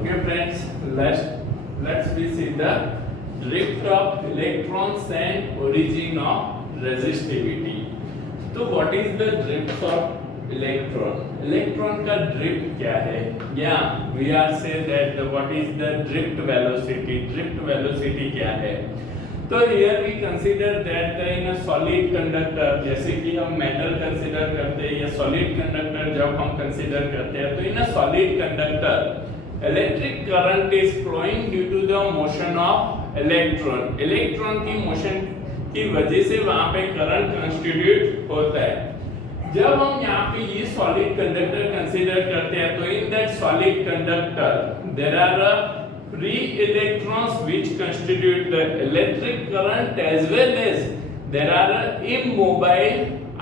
Okay friends, let's we see the drift of electrons and origin of resistivity. तो what is the drift of electron? Electron का drift क्या है? Yeah, we are say that what is the drift velocity? Drift velocity क्या है? तो here we consider that in a solid conductor, जैसे कि हम मेटल कंसीडर करते हैं या सॉलिड कंडक्टर जब हम कंसीडर करते हैं, तो in a solid conductor electric current is flowing due to the motion of electron. Electron की मोशन की वजह से वहां पे करंट कंस्टिट्यूट होता है. जब हम यहाँ पे ये सॉलिड कंडक्टर कंसीडर करते हैं, तो in that solid conductor there are free electrons which constitute the electric current as well as there are immobile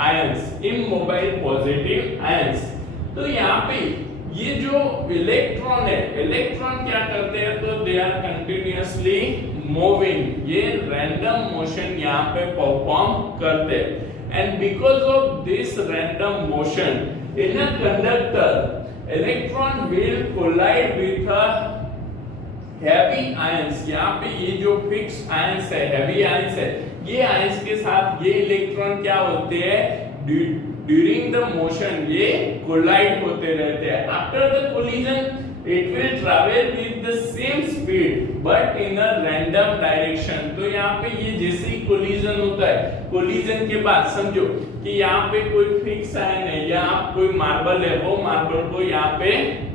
ions, immobile positive ions. तो यहाँ पे ये जो इलेक्ट्रॉन है, इलेक्ट्रॉन क्या करते हैं, तो दे आर कंटिन्यूअसली मूविंग, ये रैंडम मोशन यहाँ पे परफॉर्म करते हैं. And because of this random motion in a conductor electron will collide with a heavy ions. यहाँ पे ये जो फिक्स आयंस है, हैवी आयंस है, ये आयंस के साथ ये इलेक्ट्रॉन क्या होते हैं, ड्यूरिंग द मोशन ये कोलाइड होते रहते हैं. After the collision it will travel with the same speed but in a random direction. तो यहाँ पे ये जैसे ही कोलिजन होता है, कोलिजन के बाद समझो कि यहाँ पे कोई फिक्स आयन है या आप कोई मार्बल है, वो मार्बल को यहाँ पे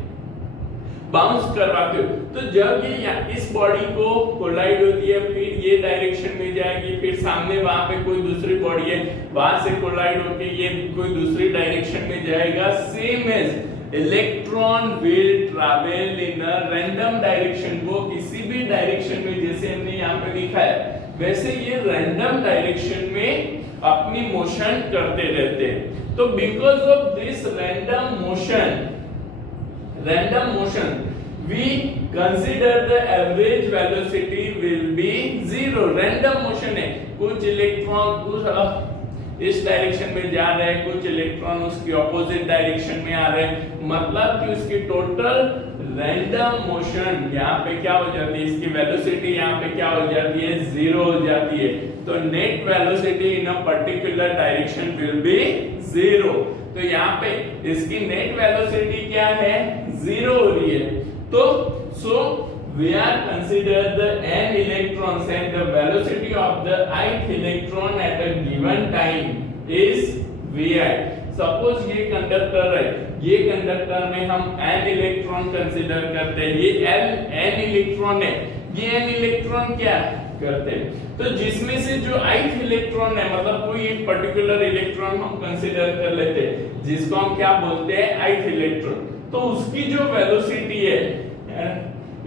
बाउंस करवाते हो, तो जब ये इस बॉडी को कोलाइड होती है, फिर ये डायरेक्शन में जाएगी, फिर सामने वहां पे कोई दूसरी बॉडी है, वहां से कोलाइड होके ये कोई दूसरी डायरेक्शन में जाएगा. Same as electron will travel in a random direction. वो किसी भी डायरेक्शन में, जैसे हमने यहाँ पे लिखा है, वैसे ये रैंडम डायरेक्शन में अपनी मोशन करते रहते हैं. तो because of this random motion, we consider the average velocity will be zero. random motion है, कुछ इलेक्ट्रॉन कुछ इस डायरेक्शन में जा रहे हैं, कुछ इलेक्ट्रॉन उसकी ऑपोजिट डायरेक्शन में आ रहे हैं, मतलब कि उसकी टोटल रैंडम मोशन यहाँ पे क्या हो जाती है, इसकी वेलोसिटी यहाँ पे क्या हो जाती है, जीरो हो जाती है. तो net velocity in a particular direction will be zero. तो यहाँ पे इसकी नेट वेलोसिटी क्या है, जीरो हो रही है. तो so we are consider the n electrons and the velocity of the ith electron at a given time is vi. Suppose ये कंडक्टर है, ये कंडक्टर में हम n इलेक्ट्रॉन कंसीडर करते हैं, ये n इलेक्ट्रॉन है, ये n इलेक्ट्रॉन क्या करते हैं, तो जिसमें से जो ith इलेक्ट्रॉन है, मतलब कोई एक पर्टिकुलर इलेक्ट्रॉन हम कंसीडर कर लेते हैं, जिसको हम क्या बोलते हैं, ith इलेक्ट्रॉन. तो उसकी जो वेलोसिटी है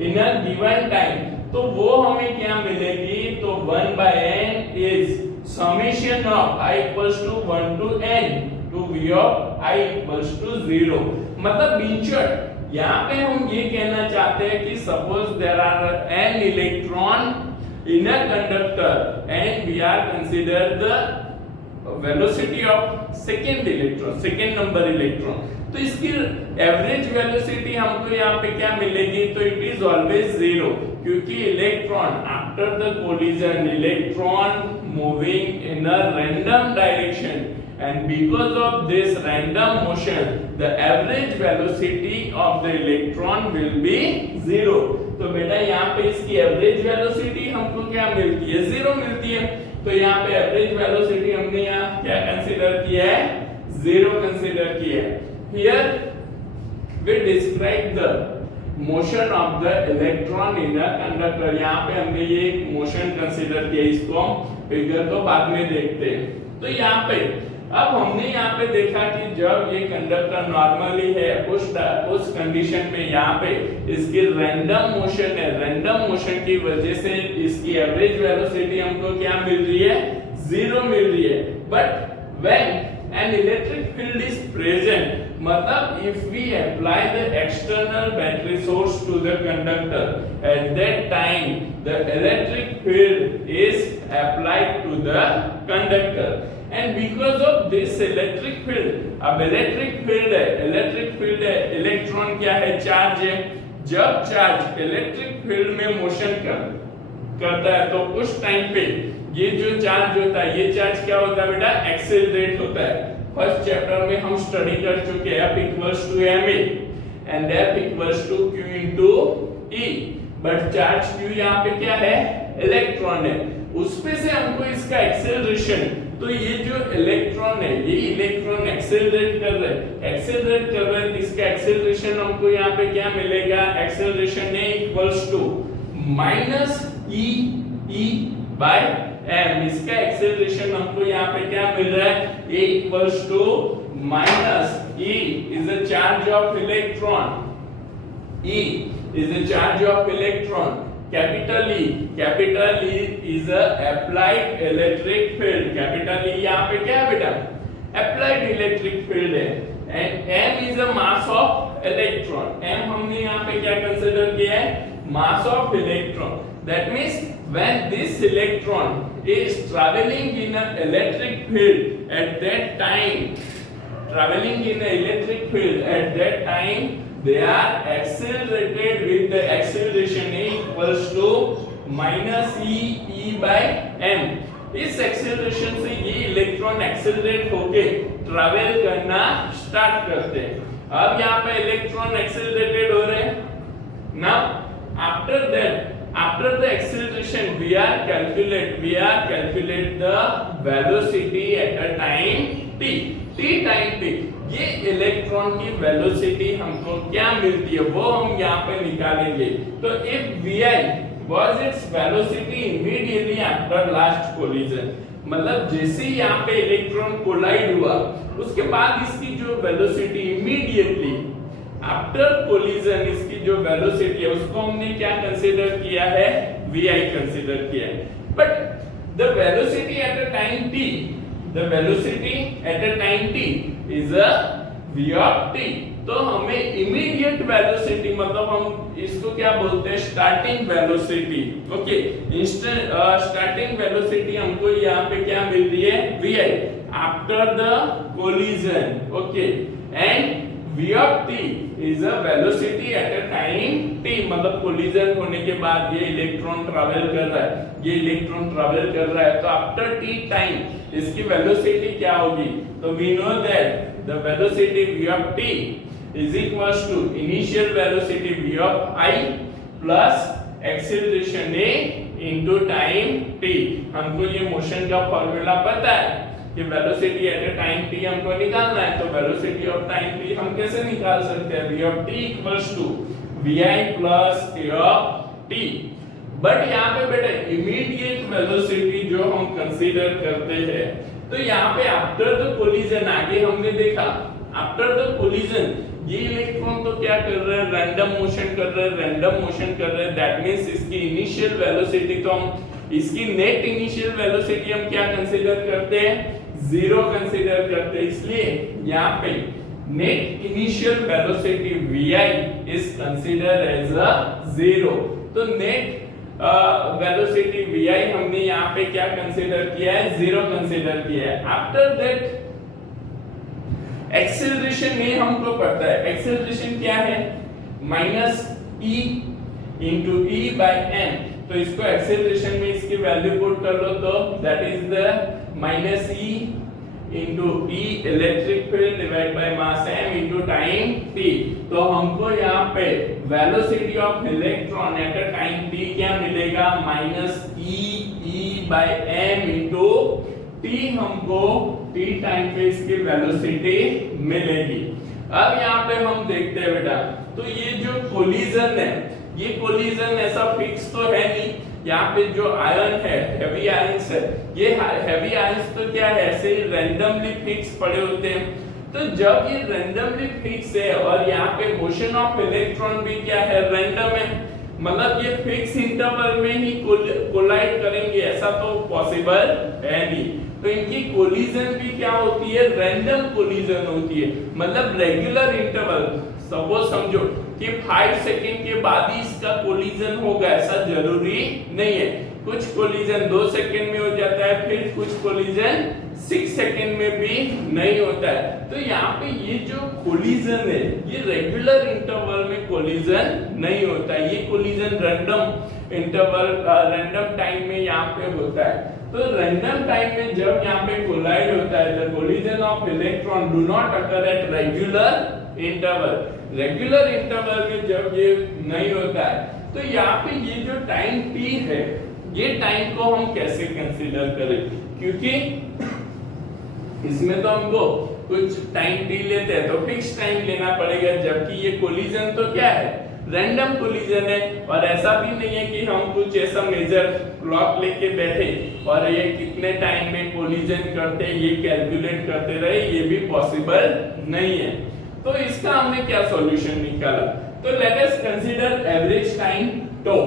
इन अ गिवन टाइम, तो वो हमें क्या मिलेगी, तो 1/n is summation of i equals to 1 to n to v of i equals to 0. मतलब इन शॉर्ट यहाँ पे हम ये कहना चाहते हैं कि suppose there are n electron in a conductor and we are consider the velocity of second electron, second number electron. तो इसकी एवरेज वेलोसिटी हमको यहाँ पे क्या मिलेगी, तो इट इज ऑलवेज जीरो, क्योंकि electron after the collision electron moving in a random direction and because of this random motion the average velocity of the electron will be zero. तो बेटा यहाँ पे इसकी एवरेज वेलोसिटी हमको क्या मिलती है, जीरो मिलती है. तो यहाँ पे एवरेज वेलोसिटी हमने यहाँ क्या कंसीडर किया है, जीरो कंसीडर किया है. Here we describe the motion of the electron in a conductor. यहाँ पे हमने ये मोशन कंसीडर किया, इसको हम फिगर को बाद में देखते हैं. तो यहाँ पे अब हमने यहाँ पे देखा कि जब ये कंडक्टर नॉर्मली है, उस कंडीशन में यहाँ पे इसकी रैंडम मोशन है, रैंडम मोशन की वजह से इसकी एवरेज वेलोसिटी हमको क्या मिल रही है, जीरो मिल रही है. But when an electric field is present, मतलब if we apply the external battery source to the conductor, at that time the electric field is applied to the conductor. And because of this electric field, अब electric field है, electric field है, electron क्या है, charge है, जब charge electric field में motion करता है तो उस टाइम पे ये जो चार्ज होता है, ये चार्ज क्या होता है बेटा, एक्सेलरेट होता है। फर्स्ट चैप्टर में हम स्टडी कर चुके हैं F equals to ma and F equals to q into E, but charge q यहाँ पे क्या है, इलेक्ट्रॉन है, उसपे से हमको इसका एक्सेलरेशन, तो ये जो इलेक्ट्रॉन है, ये इलेक्ट्रॉन एक्सेलरेट कर रहा है, इसका एक्सेलरेशन हमको यहाँ पे क्या मिलेगा, एक्सेलरेशन है equals to minus e by m। इसका एक्सेलरेशन हमको यहाँ पे क्या मिल रहा है, a equals to minus e is the charge of electron, e is the charge of electron, capital E is a applied electric field, capital E यहाँ पे क्या है बेटा, applied electric field है, and m is the mass of electron, m हमने यहाँ पे क्या कंसीडर किया है, mass of electron, that means when this electron is traveling in an electric field at that time, they are accelerated with the acceleration A equals to minus e by m। इस acceleration से ये electron accelerate होके travel करना start करते हैं। अब यहाँ पे इलेक्ट्रॉन एक्सेलरेटेड हो रहे हैं। Now after the acceleration we are calculate the velocity at a time t time पे ये इलेक्ट्रॉन की वेलोसिटी हमको क्या मिलती है वो हम यहाँ पे निकालेंगे। तो if vi was its velocity immediately after last collision, मतलब जैसे ही यहाँ पे इलेक्ट्रॉन कोलाइड हुआ उसके बाद इसकी जो वेलोसिटी इमीडिएटली आफ्टर कोलिजन, इसकी जो वेलोसिटी है उसको हमने क्या कंसीडर किया है, vi कंसीडर किया है। But the velocity at a time t, the velocity at a time t is a v of t। तो हमें इमीडिएट वेलोसिटी, मतलब हम इसको क्या बोलते हैं, starting velocity, okay, instant starting velocity हमको यहाँ पे क्या मिल रही है, vi after the collision, okay, and v of t is a velocity at a time t, मतलब कोलिजन होने के बाद ये इलेक्ट्रॉन ट्रैवल कर रहा है, तो आफ्टर t टाइम इसकी वेलोसिटी क्या होगी, तो we know that the velocity v of t is equals to initial velocity v of I plus acceleration a into time t। हमको ये मोशन का फॉर्मूला पता है कि velocity at a time t हमको निकालना है, तो वेलोसिटी ऑफ टाइम t हम कैसे निकाल सकते हैं, v of t equals to vi plus a of t। But यहाँ पे बेटा इमीडिएट वेलोसिटी जो हम कंसीडर करते हैं, तो यहाँ पे आफ्टर द कोलिजन, आगे हमने देखा आफ्टर द कोलिजन ये इलेक्ट्रॉन तो क्या कर रहे हैं, रैंडम मोशन कर रहे हैं, दैट मींस इसकी इनिशियल वेलोसिटी, तो हम इसकी नेट इनिशियल वेलोसिटी हम क्या कंसीडर करते हैं, जीरो कंसीडर करते हैं, इसलिए यहाँ पे net initial velocity vi is consider as a zero. तो नेट वेलोसिटी vi हमने यहाँ पे क्या कंसीडर किया है, जीरो कंसीडर किया है। आफ्टर दैट एक्सेलरेशन नहीं हमको पता है, एक्सेलरेशन क्या है, minus e into e by m, तो इसको एक्सेलरेशन में इसकी वैल्यू पुट कर लो, तो that is the minus e into e electric field divide by mass m into time t। तो हमको यहाँ पे velocity of electron at a time t क्या मिलेगा, minus e by m into t, हमको t टाइम पे इसकी velocity मिलेगी। अब यहाँ पे हम देखते हैं बेटा, तो ये जो कोलिजन है, ये कोलिजन ऐसा फिक्स तो है नहीं, यहाँ पे जो आयन है, हेवी आयंस है, ये हेवी आयंस तो क्या है, ऐसे ही रैंडमली फिक्स पड़े होते हैं। तो जब ये रैंडमली फिक्स है और यहाँ पे मोशन ऑफ इलेक्ट्रॉन भी क्या है, रैंडम है, मतलब ये फिक्स इंटरवल में ही कोलाइड करेंगे, ऐसा तो पॉसिबल है नहीं। तो इनकी कोलिजन भी क्या होती है, रैंडम कोलिजन होती है, मतलब रेगुलर इंटरवल, सपोज समझो कि 5 सेकंड के बाद ही इसका कोलिजन होगा, ऐसा जरूरी नहीं है। कुछ कोलिजन 2 सेकंड में हो जाता है, फिर कुछ कोलिजन 6 सेकंड में भी नहीं होता है। तो यहाँ पे ये जो कोलिजन है ये रेगुलर इंटरवल में कोलिजन नहीं होता है, ये collision random interval random time में यहाँ पे होता है। तो रैंडम टाइम में जब यहाँ पे कोलाइड होता है, the collision of electron do not occur at regular interval. Regular interval में जब ये नहीं होता है तो यहाँ पे ये जो टाइम t है ये टाइम को हम कैसे कंसीडर करें, क्योंकि इसमें तो हमको कुछ टाइम t लेते हैं तो फिक्स टाइम लेना पड़ेगा, जबकि ये कोलिजन तो क्या है, रैंडम कोलिजन है। और ऐसा भी नहीं है कि हम कुछ ऐसा मेजर क्लॉक लेके बैठे और ये कितने टाइम में कोलिजन करते ये कैलकुलेट करते रहे, ये भी पॉसिबल नहीं है। तो इसका हमने क्या सॉल्यूशन निकाला, तो let us consider average time tau,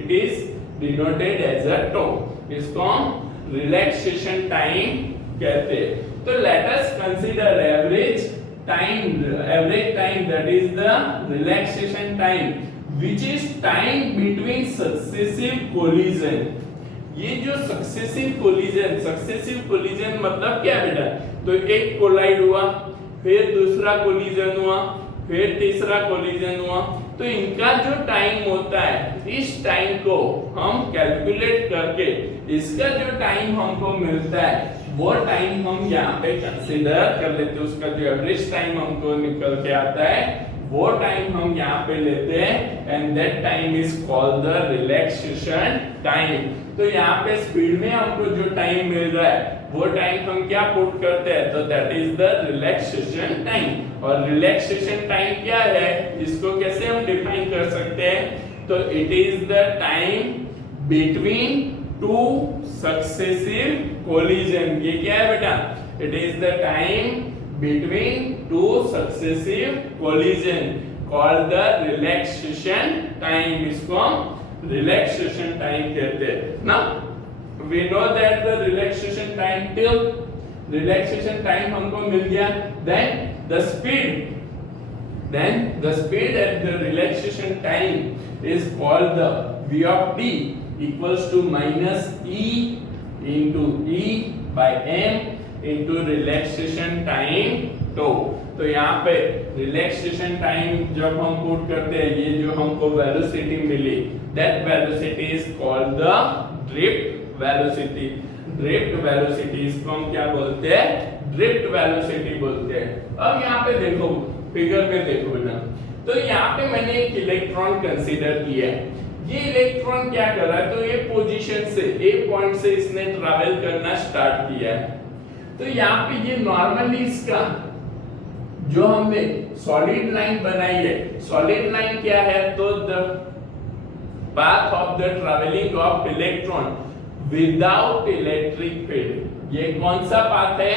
it is denoted as a tau, इसको हम रिलैक्सेशन टाइम कहते हैं। तो let us consider average time that is the relaxation time which is time between successive collision। ये जो successive collision मतलब क्या बेटा, तो एक कोलाइड हुआ, फिर दूसरा कोलिजन हुआ, फिर तीसरा कोलिजन हुआ, तो इनका जो टाइम होता है इस टाइम को हम कैलकुलेट करके इसका जो टाइम हमको मिलता है वो टाइम हम यहाँ पे कंसीडर कर लेते हैं, उसका जो एवरेज टाइम हमको निकल के आता है वो टाइम हम यहाँ पे लेते हैं, and that time is called the relaxation time. तो यहाँ पे स्पीड में हमको जो टाइम मिल रहा है वो टाइम हम क्या पुट करते हैं, तो that is the relaxation time. और रिलैक्सेशन टाइम क्या है, इसको कैसे हम डिफाइन कर सकते हैं, तो it is the time between two successive collision. ये क्या है बेटा, it is the time between two successive collision called the relaxation time, इसको हम रिलैक्सेशन टाइम कहते हैं ना। We know that the relaxation time till relaxation time हमको मिल गया, then the speed at the relaxation time is called the v of t equals to minus e into e by m into relaxation time tau। तो यहाँ पे relaxation time जब हम put करते हैं, ये जो हमको वेलोसिटी मिली, that velocity is called the drift velocity. Drift velocity इसको हम क्या बोलते हैं, ड्रिफ्ट वेलोसिटी बोलते हैं। अब यहाँ पे देखो, फिगर में देखो बेटा, तो यहाँ पे मैंने एक इलेक्ट्रॉन कंसीडर किया है। ये इलेक्ट्रॉन क्या कर रहा है, तो ये पोजीशन से ए पॉइंट से इसने ट्रैवल करना स्टार्ट किया है। तो यहाँ पे ये नॉर्मली इसका जो हमने सॉलिड लाइन बनाई है, सॉलिड लाइन क्या है, तो the path of the travelling of electron without electric field. ये कौन सा पाथ है,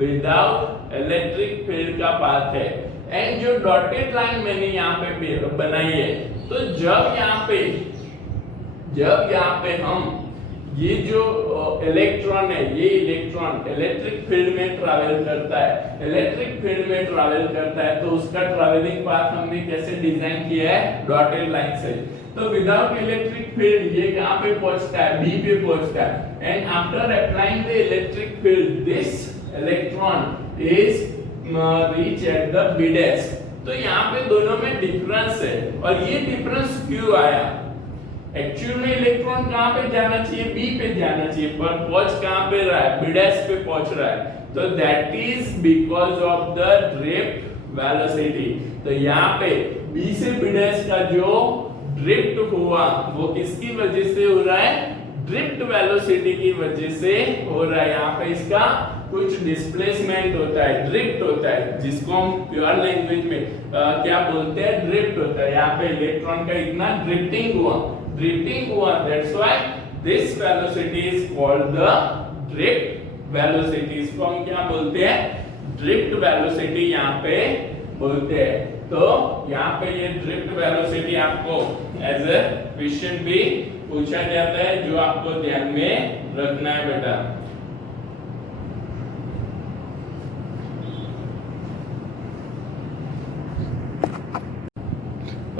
विदाउट इलेक्ट्रिक फील्ड का पाथ है। एंड जो डॉटेड लाइन मैंने यहाँ पे बनाई है, तो जब यहाँ पे हम ये जो इलेक्ट्रॉन है, ये इलेक्ट्रॉन इलेक्ट्रिक फील्ड में ट्रैवल करता है, इलेक्ट्रिक फील्ड में ट्रैवल करता है, तो उसका ट्रैवलिंग पाथ हमने कैसे डिजाइन किया है, डॉटेड लाइन से। तो विदाउट इलेक्ट्रिक फील्ड ये कहां पे पहुंचता है, बी पे पहुंचता है, and after applying the electric field this electron is reach at the B dash. तो यहाँ पे दोनों में डिफरेंस है, और ये डिफरेंस क्यों आया, एक्चुअल में इलेक्ट्रॉन कहां पे जाना चाहिए, बी पे जाना चाहिए, पर पहुंच कहां पे रहा है, बी डैश पे पहुंच रहा है। तो that is because of the drift velocity. तो यहाँ पे बी से बी डैश का जो ड्रिफ्ट हुआ वो किसकी वजह से हो रहा है, ड्रिफ्ट वेलोसिटी की वजह से हो रहा है। यहाँ पे इसका कुछ डिस्प्लेसमेंट होता है, ड्रिफ्ट होता है, जिसको हम प्योर लैंग्वेज में क्या बोलते हैं, ड्रिफ्ट होता है। यहाँ पे इलेक्ट्रॉन का इतना ड्रिफ्टिंग हुआ, that's why this velocity is called the drift velocity. इसको हम क्या बोलते हैं, ड्रिफ्ट वेलोसिटी यहाँ पे बोलते हैं। तो यहाँ पे ये ड्रिफ्ट वेलोसिटी आपको एज ए क्वेश्चन भी पूछा जाता है, जो आपको ध्यान में रखना है बेटा।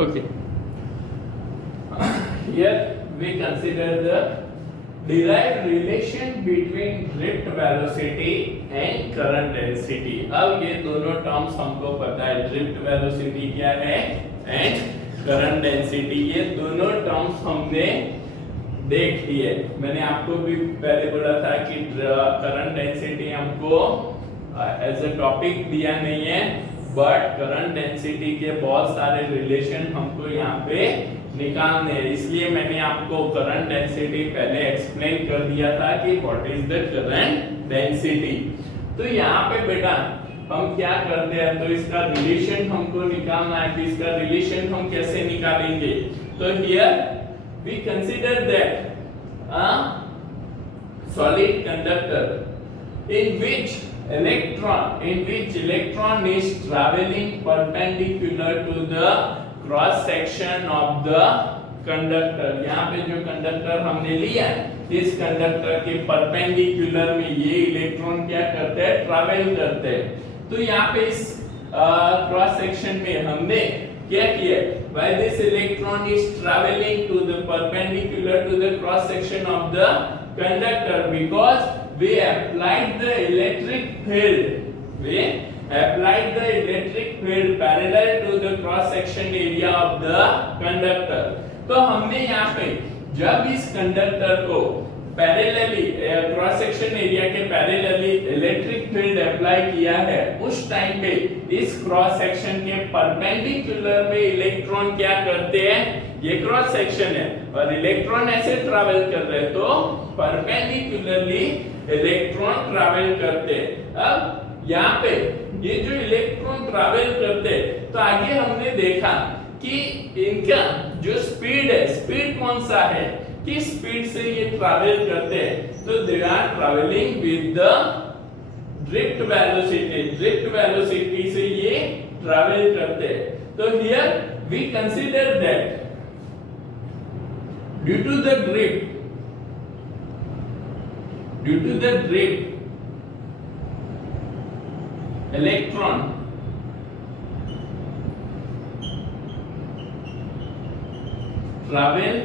Okay. Here we consider the derive relation between drift velocity and current density। अब ये दोनों टर्म्स हमको पता है, drift velocity क्या है and current density, ये दोनों टर्म्स हमने देख लिए। मैंने आपको भी पहले बोला था कि करंट डेंसिटी हमको एज अ टॉपिक दिया नहीं है, बट करंट डेंसिटी के बहुत सारे रिलेशन हमको यहाँ पे निकालने हैं, इसलिए मैंने आपको करंट डेंसिटी पहले एक्सप्लेन कर दिया था कि what is the current density. तो यहाँ पे बेटा हम क्या करते हैं, तो इसका रिलेशन हमको निकालना है कि इसका रिलेशन हम कैसे निकालेंगे। तो here we consider that a solid conductor in which electron is traveling perpendicular to the cross section of the conductor। यहाँ पे जो कंडक्टर हमने लिया है, इस कंडक्टर के परपेंडिकुलर में ये इलेक्ट्रॉन क्या करते हैं, ट्रैवल करते हैं। तो यहाँ पे इस क्रॉस सेक्शन में हमने क्या किया, while this electron is traveling to the perpendicular to the cross section of the conductor, because we applied the electric field parallel to the cross section area of the conductor। तो हमने यहाँ पे जब इस कंडक्टर को parallelly cross section area के parallelly electric field apply किया है, उस टाइम पे इस क्रॉस सेक्शन के परपेंडिकुलर में इलेक्ट्रॉन क्या करते हैं, ये क्रॉस सेक्शन है और इलेक्ट्रॉन ऐसे ट्रैवल कर रहे हैं, तो परपेंडिकुलरली इलेक्ट्रॉन ट्रैवल करते हैं। अब यहाँ पे ये जो इलेक्ट्रॉन ट्रैवल करते हैं, तो आगे हमने देखा कि इनका जो स्पीड है, स्पीड कौन सा है, किस स्पीड से ये ट्रैवल करते हैं, तो they are travelling with the drift velocity, drift velocity से ये ट्रैवल करते हैं। तो here we consider that due to the drift electron travel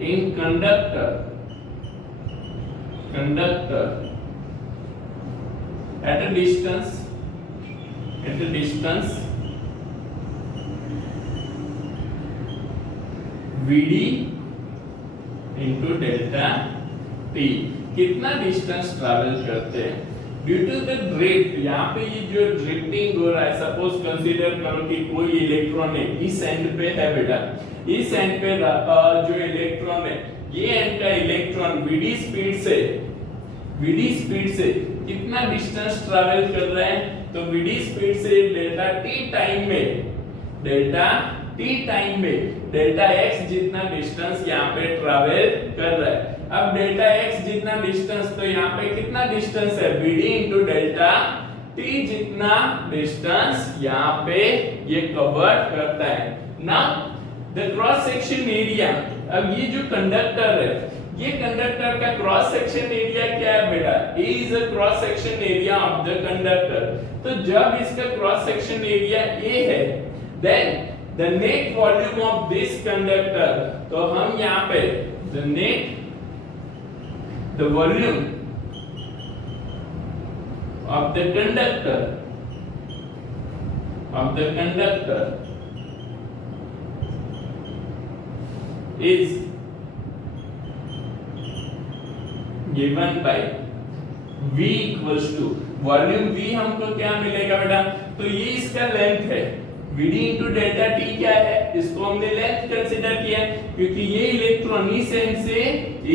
in conductor at a distance Vd into delta t, कितना डिस्टेंस ट्रैवल करते हैं due to the drift. यहाँ पे ये जो ड्रिफ्टिंग हो रहा है, सपोज कंसीडर करो कि कोई इलेक्ट्रॉन है इस एंड पे है बेटा, इस एंड पे जो इलेक्ट्रॉन है, ये एंड का इलेक्ट्रॉन वीडी स्पीड से कितना डिस्टेंस ट्रैवल कर रहा है, तो वीडी स्पीड से डेल्टा टी टाइम में डेल्टा एक्स जितना डिस्टेंस यहाँ पे ट्रैवल कर रहा है। अब डेल्टा एक्स जितना डिस्टेंस, तो यहाँ पे कितना डिस्टेंस है, वीडी इंटू डेल्टा टी जितना डिस्टेंस यहाँ पे ये कवर करता है ना। द क्रॉस सेक्शन एरिया, अब ये जो कंडक्टर है, ये कंडक्टर का क्रॉस सेक्शन एरिया क्या है बेटा, A is a cross section area of the conductor. तो जब इसका क्रॉस सेक्शन एरिया A है, then the net volume of this conductor, तो हम यहाँ पे the volume of the conductor is given by V equals to volume V हमको क्या मिलेगा बेटा, तो ये इसका लेंथ है, Vd into डेल्टा T क्या है, इसको हमने लेंथ कंसीडर किया क्योंकि ये इलेक्ट्रॉन इस एंड से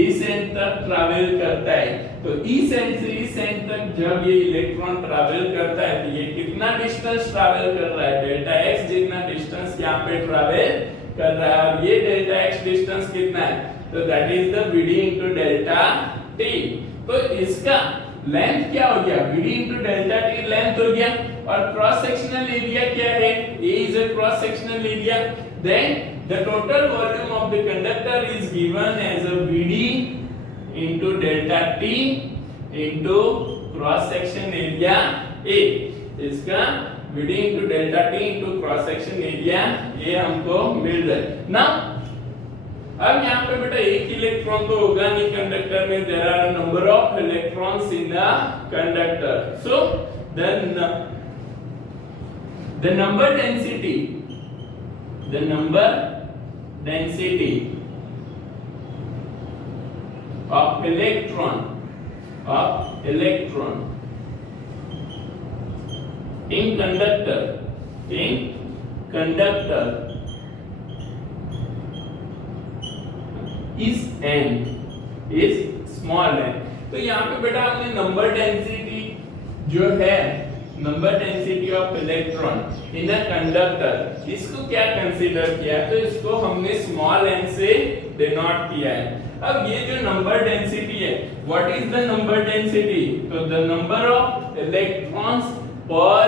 इस एंड तक ट्रैवल करता है। तो इस एंड से इस एंड तक जब ये इलेक्ट्रॉन ट्रैवल करता है, तो ये कितना डिस्टेंस ट्रैवल कर रहा है, डेल्टा x जितना डिस्टेंस यहाँ पे ट्रैवल कर रहा है, और ये डेल्टा x डिस्टेंस कितना है, तो that is the Vd into delta T। तो इसका लेंथ क्या हो गया, Vd into delta T length हो गया, और क्रॉस सेक्शनल एरिया क्या है, A is a cross sectional area, then the total volume of the conductor is given as a Vd into delta T into cross section area A। इसका Vd into delta T into cross section area A हमको मिल रहा है ना। अब यहाँ पे बेटा एक इलेक्ट्रॉन तो होगा नहीं कंडक्टर में, there are number of electrons in the conductor, so the number density of electron in conductor is small n। तो यहाँ पे बेटा हमने नंबर डेंसिटी जो है, number density of electron in a conductor, इसको क्या कंसीडर किया, तो इसको हमने स्मॉल n से डिनोट किया है। अब ये जो नंबर डेंसिटी है, what is the number density, तो the number of electrons per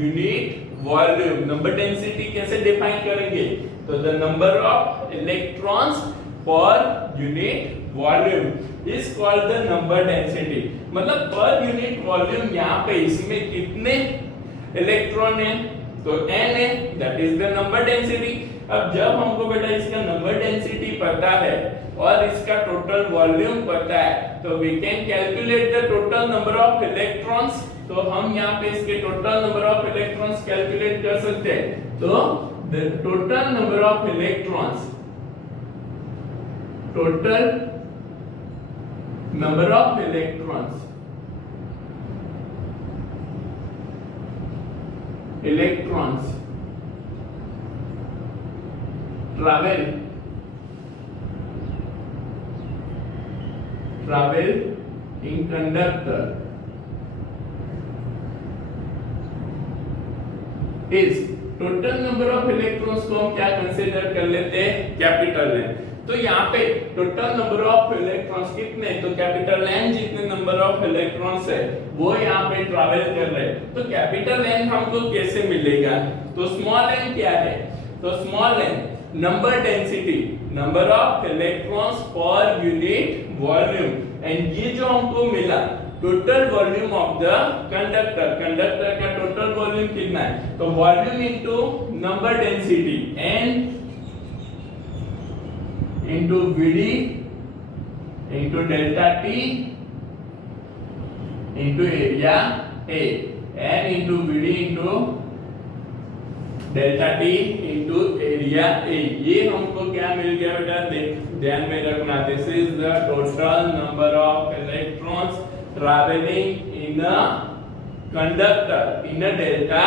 unit volume. Number density कैसे डिफाइन करेंगे, तो the number of electrons per unit volume is called the number density. मतलब पर यूनिट वॉल्यूम यहाँ पे इसमें कितने इलेक्ट्रॉन है, तो n है, that is the number density. अब जब हमको बेटा इसका नंबर डेंसिटी पता है और इसका टोटल वॉल्यूम पता है, तो we can calculate the total number of electrons. तो हम यहाँ पे इसके total number of electrons calculate कर सकते हैं। तो the total number of electrons, total number of electrons travel in conductor is total number of electrons को हम क्या कंसीडर कर लेते हैं, कैपिटल N। तो यहाँ पे टोटल नंबर ऑफ इलेक्ट्रॉन्स कितने, तो कैपिटल N जितने नंबर ऑफ इलेक्ट्रॉन्स है वो यहाँ पे ट्रैवल कर रहे हैं। तो कैपिटल N हमको कैसे मिलेगा, तो स्मॉल n क्या है, तो small n number density, number of electrons per unit volume, and ये जो हमको मिला total volume of the conductor, conductor का टोटल वॉल्यूम कितना है, तो volume into number density n into Vd into delta T into area A, n into Vd into delta T into area A। ये हमको क्या मिल गया बेटा, ध्यान में रखना, this is the total number of electrons travelling in a conductor in a delta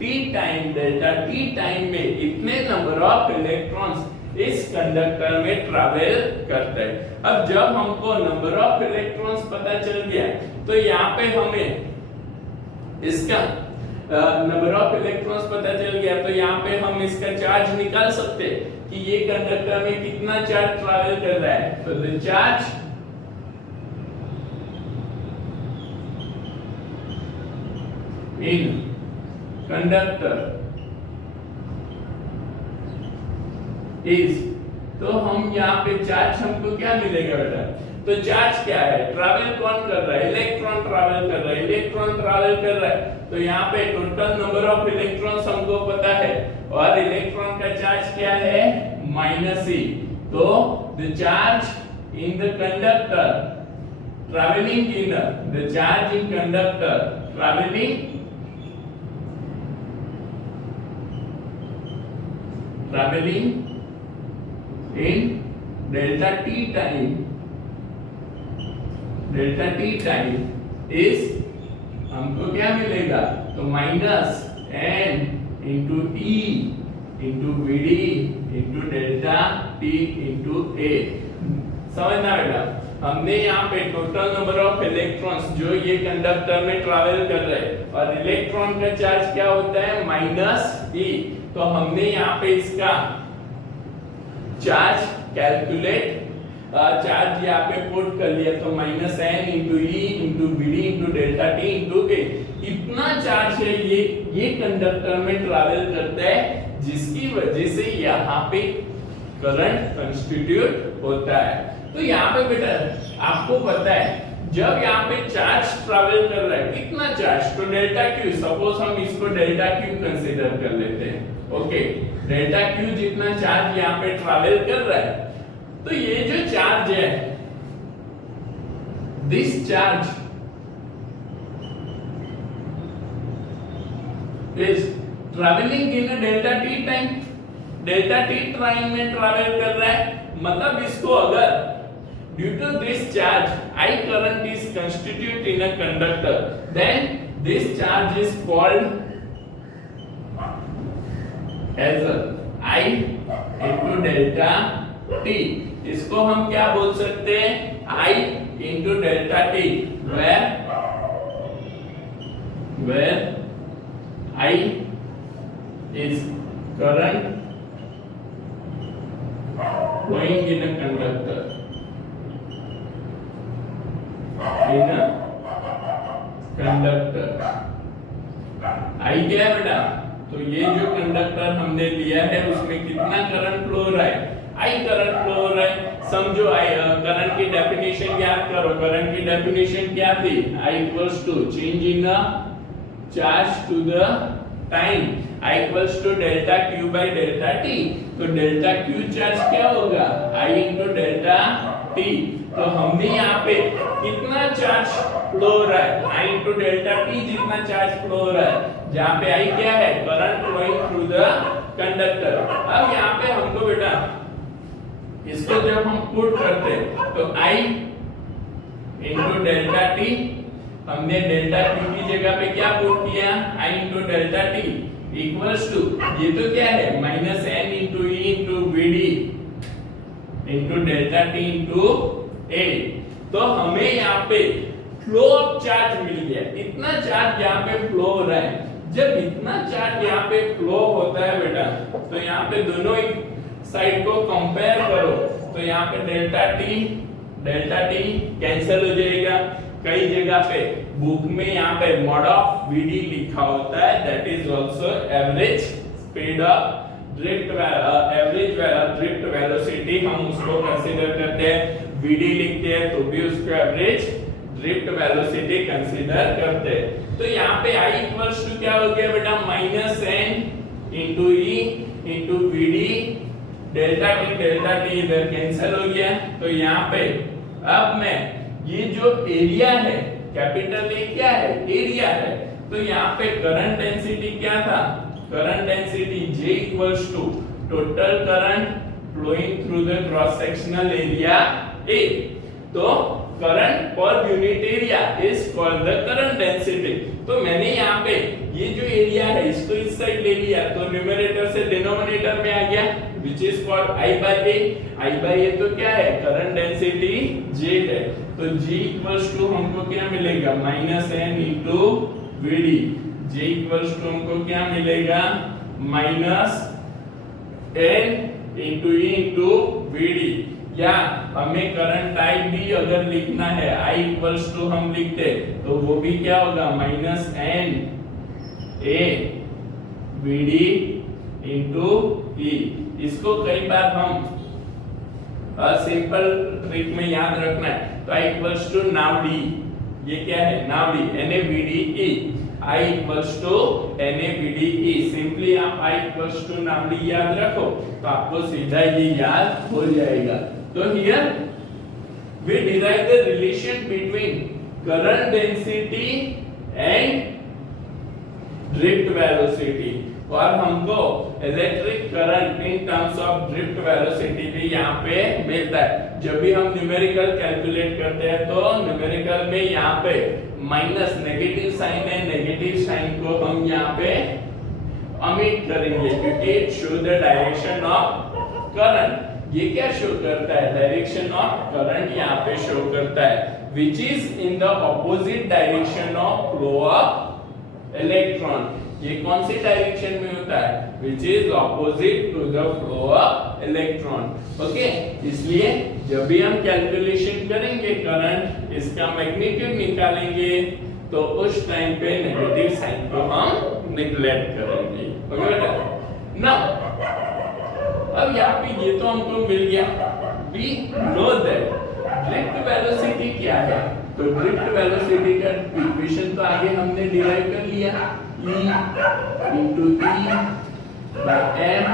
T time. Delta T time में इतने नंबर ऑफ इलेक्ट्रॉन्स इस कंडक्टर में ट्रैवल करते हैं। अब जब हमको नंबर ऑफ इलेक्ट्रॉन्स पता चल गया, तो यहाँ पे हमें इसका नंबर ऑफ इलेक्ट्रॉन्स पता चल गया, तो यहाँ पे हम इसका चार्ज निकाल सकते हैं कि ये कंडक्टर में कितना चार्ज ट्रैवल कर रहा है। तो the charge in conductor is, तो हम यहाँ पे चार्ज हमको क्या मिलेगा बेटा, तो चार्ज क्या है, ट्रैवल कौन कर रहा है, इलेक्ट्रॉन ट्रैवल कर रहा है, इलेक्ट्रॉन ट्रैवल कर रहा है। तो यहाँ पे टोटल नंबर ऑफ इलेक्ट्रॉन्स हमको पता है और इलेक्ट्रॉन का चार्ज क्या है, -e। तो the charge in the conductor travelling in the charge in conductor travelling in delta T time is, हमको क्या मिलेगा, तो minus n into E into Vd into delta T into A। समझना बेटा, हमने यहाँ पे टोटल नंबर ऑफ इलेक्ट्रॉन्स जो ये कंडक्टर में ट्रैवल कर रहे हैं और इलेक्ट्रॉन का चार्ज क्या होता है, -e। तो हमने यहाँ पे इसका चार्ज कैलकुलेट, चार्ज यहाँ पे पुट कर लिया, तो -n into E into Vd into delta T into A। इतना चार्ज है ये कंडक्टर में ट्रैवल करता है, जिसकी वजह से यहाँ पे करंट कंस्टिट्यूट होता है। तो यहाँ पे बेटा आपको पता है, जब यहाँ पे चार्ज ट्रैवल कर रहा है, कितना चार्ज, तो डेल्टा Q, सपोज हम इसको डेल्टा Q कंसीडर कर लेते हैं। ओके, डेल्टा Q जितना चार्ज यहाँ पे ट्रैवल कर रहा है, तो ये जो चार्ज है, this charge is travelling in delta t time, delta t time में ट्रैवल कर रहा है। मतलब इसको अगर due to this charge I current is constitute in a conductor, then this charge is called as I into delta t। इसको हम क्या बोल सकते हैं, I into delta t, where I is current flowing in a conductor, in a conductor। I क्या है बेटा, तो ये जो कंडक्टर हमने लिया है उसमें कितना करंट फ्लो हो रहा है, I करंट फ्लो हो रहा है। समझो I करंट की डेफिनेशन याद करो, करंट की डेफिनेशन क्या थी, I equals to change in a charge to the time, I equals to delta q by delta t। तो डेल्टा q चार्ज क्या होगा, I into delta t। तो हमने यहाँ पे कितना चार्ज फ्लो हो रहा है, I into delta t जितना चार्ज फ्लो हो रहा है, जहाँ पे I क्या है, current flowing through the conductor. अब यहाँ पे हमको बेटा इसको जब हम पुट करते तो I into delta t, हमने डेल्टा q की जगह पे क्या पुट किया, I into delta t equals to, ये तो क्या है, minus n into e into vd into delta t into a। तो हमें यहाँ पे फ्लो ऑफ चार्ज मिल गया, इतना चार्ज यहाँ पे फ्लो हो रहा है। जब इतना चार्ज यहाँ पे फ्लो होता है बेटा, तो यहाँ पे दोनों साइड को कंपेयर करो, तो यहाँ पे डेल्टा टी कैंसिल हो जाएगा। कई जगह पे बुक में यहाँ पे मॉड ऑफ vd लिखा होता है, that is also average speed of drift, average drift velocity हम उसको कंसीडर करते हैं। vd लिखते हैं तो भी उसको एवरेज ड्रिफ्ट वेलोसिटी कंसीडर करते हैं। तो यहाँ पे I इक्वल्स टू क्या हो गया बेटा, minus n into E into vd, delta T इधर कैंसिल हो गया। तो यहाँ पे अब मैं ये जो एरिया है, कैपिटल ए क्या है, एरिया है, तो यहाँ पे करंट डेंसिटी क्या था, current density J equals to total current flowing through the cross sectional area A। तो current per unit area is called the current density. तो मैंने यहाँ पे ये जो एरिया है इसको इस साइड ले लिया, तो न्यूमरेटर से डिनोमिनेटर में आ गया, which is called I by A। I by A तो क्या है, करंट डेंसिटी J है। तो G इक्वल्स टू हमको क्या मिलेगा, minus n into vd। J equals to हमको क्या मिलेगा, minus n into e into vd। या हमें करंट टाइप भी अगर लिखना है, I इक्वल्स टू हम लिखते तो वो भी क्या होगा, minus n a vd into e। इसको कई बार हम सिंपल ट्रिक में याद रखना है, तो I इक्वल्स टू नाउ d, ये क्या है, नाउ d NaVdE, I equals to NaVdE। Simply आप I इक्वल्स टू नाउ d याद रखो तो आपको सीधा ये याद हो जाएगा। तो here we derive the relation between current density and drift velocity, और हमको electric current in terms of drift velocity भी यहाँ पे मिलता है। जब भी हम न्यूमेरिकल कैलकुलेट करते हैं तो न्यूमेरिकल में यहाँ पे माइनस नेगेटिव साइन है, नेगेटिव साइन को हम यहाँ पे ओमिट करेंगे क्योंकि it show the direction of current. ये क्या शो करता है, डायरेक्शन ऑफ करंट यहाँ पे शो करता है, which is in the opposite direction of flow of electron. ये कौन सी डायरेक्शन में होता है, which is opposite to the flow of electron. Okay, इसलिए जब भी हम कैलकुलेशन करेंगे करंट, इसका मैग्नीट्यूड निकालेंगे तो उस टाइम पे नेगेटिव साइन को हम निग्लेक्ट करेंगे। ओके बेटा, नाउ अब यहाँ पे ये तो हमको मिल गया, we know that drift velocity क्या है। तो ड्रिफ्ट वेलोसिटी का इक्वेशन तो आगे हमने डिराइव कर लिया, E into E by m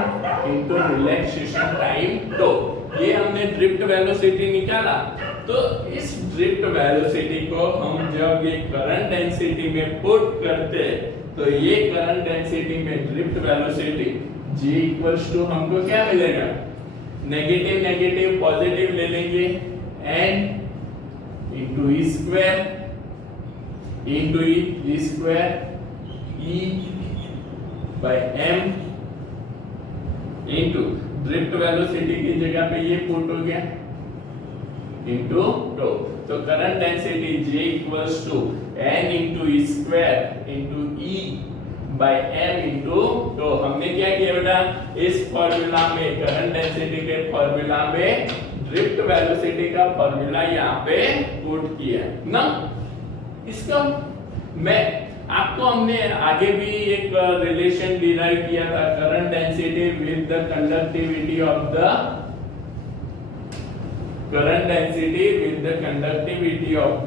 into relaxation time tau। ये हमने ड्रिफ्ट वेलोसिटी निकाला। तो इस ड्रिफ्ट वेलोसिटी को हम जब ये करंट डेंसिटी में पुट करते तो ये करंट डेंसिटी में drift velocity g equals to हमको क्या मिलेगा, नेगेटिव नेगेटिव पॉजिटिव ले लेंगे n into e square into e square e by m into drift velocity की जगह पे ये पुट हो गया into टो। तो current density J equals to n into e square into e by m into tau. हमने क्या किया बेटा, इस फॉर्मूला में करंट डेंसिटी के फॉर्मूला में ड्रिफ्ट वेलोसिटी का फॉर्मूला यहाँ पे पुट किया ना। इसका मैं आपको हमने आगे भी एक रिलेशन डिराइव किया था, current density with the conductivity of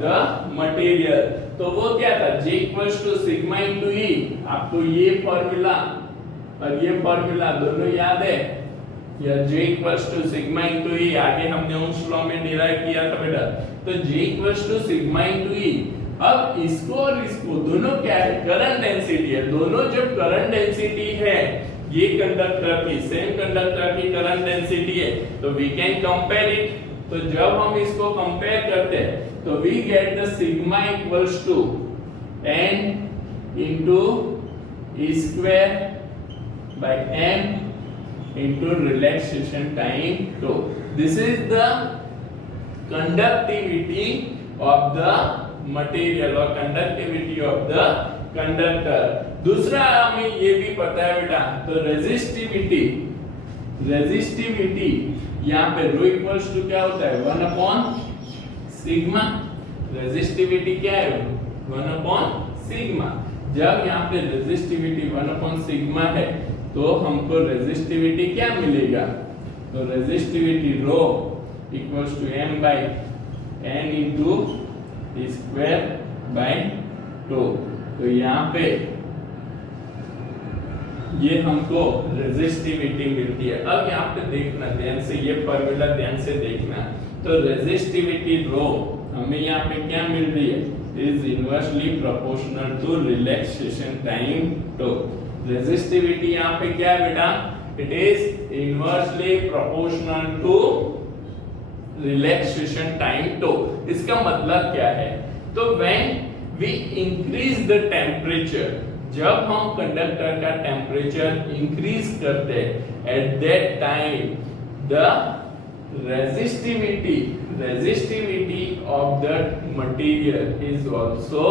the material. तो वो क्या था, J equals to sigma into E। आपको ये फॉर्मूला और ये फॉर्मूला दोनों याद है, या J equals to sigma into E आगे हमने उस लॉ में डिराइव किया था बेटा। तो J equals to sigma into E। अब इसको और इसको दोनों क्या है, करंट डेंसिटी है। दोनों जब करंट डेंसिटी है, ये कंडक्टर की सेम कंडक्टर की करंट डेंसिटी है, तो वी कैन कंपेयर इट। तो जब हम इसको कंपेयर करते हैं तो we get the sigma equals to n into e square by m into relaxation time tau. This is the conductivity of the material or conductivity of the conductor. दूसरा हमें ये भी पता है बेटा, तो रेजिस्टिविटी यहाँ पे रो इक्वल्स टू क्या होता है, 1 अपॉन सिग्मा। रेजिस्टिविटी क्या है, 1 अपॉन सिग्मा। जब यहाँ पे रेजिस्टिविटी 1 अपॉन सिग्मा है तो हमको रेजिस्टिविटी क्या मिलेगा, तो resistivity rho equals to m by n into square by tau. तो यहाँ पे ये हमको रेजिस्टिविटी मिलती है। अब यहाँ पे देखना ध्यान से, ये फॉर्मूला ध्यान से देखना। तो रेजिस्टिविटी रो हमें यहाँ पे क्या मिल रही है, is inversely proportional to relaxation time tau. Resistivity यहाँ पे क्या है बेटा, it is inversely proportional to relaxation time tau. इसका मतलब क्या है, तो when we increase the temperature, जब हम कंडक्टर का टेम्परेचर इंक्रीज करते हैं, at that time the resistivity of the material is also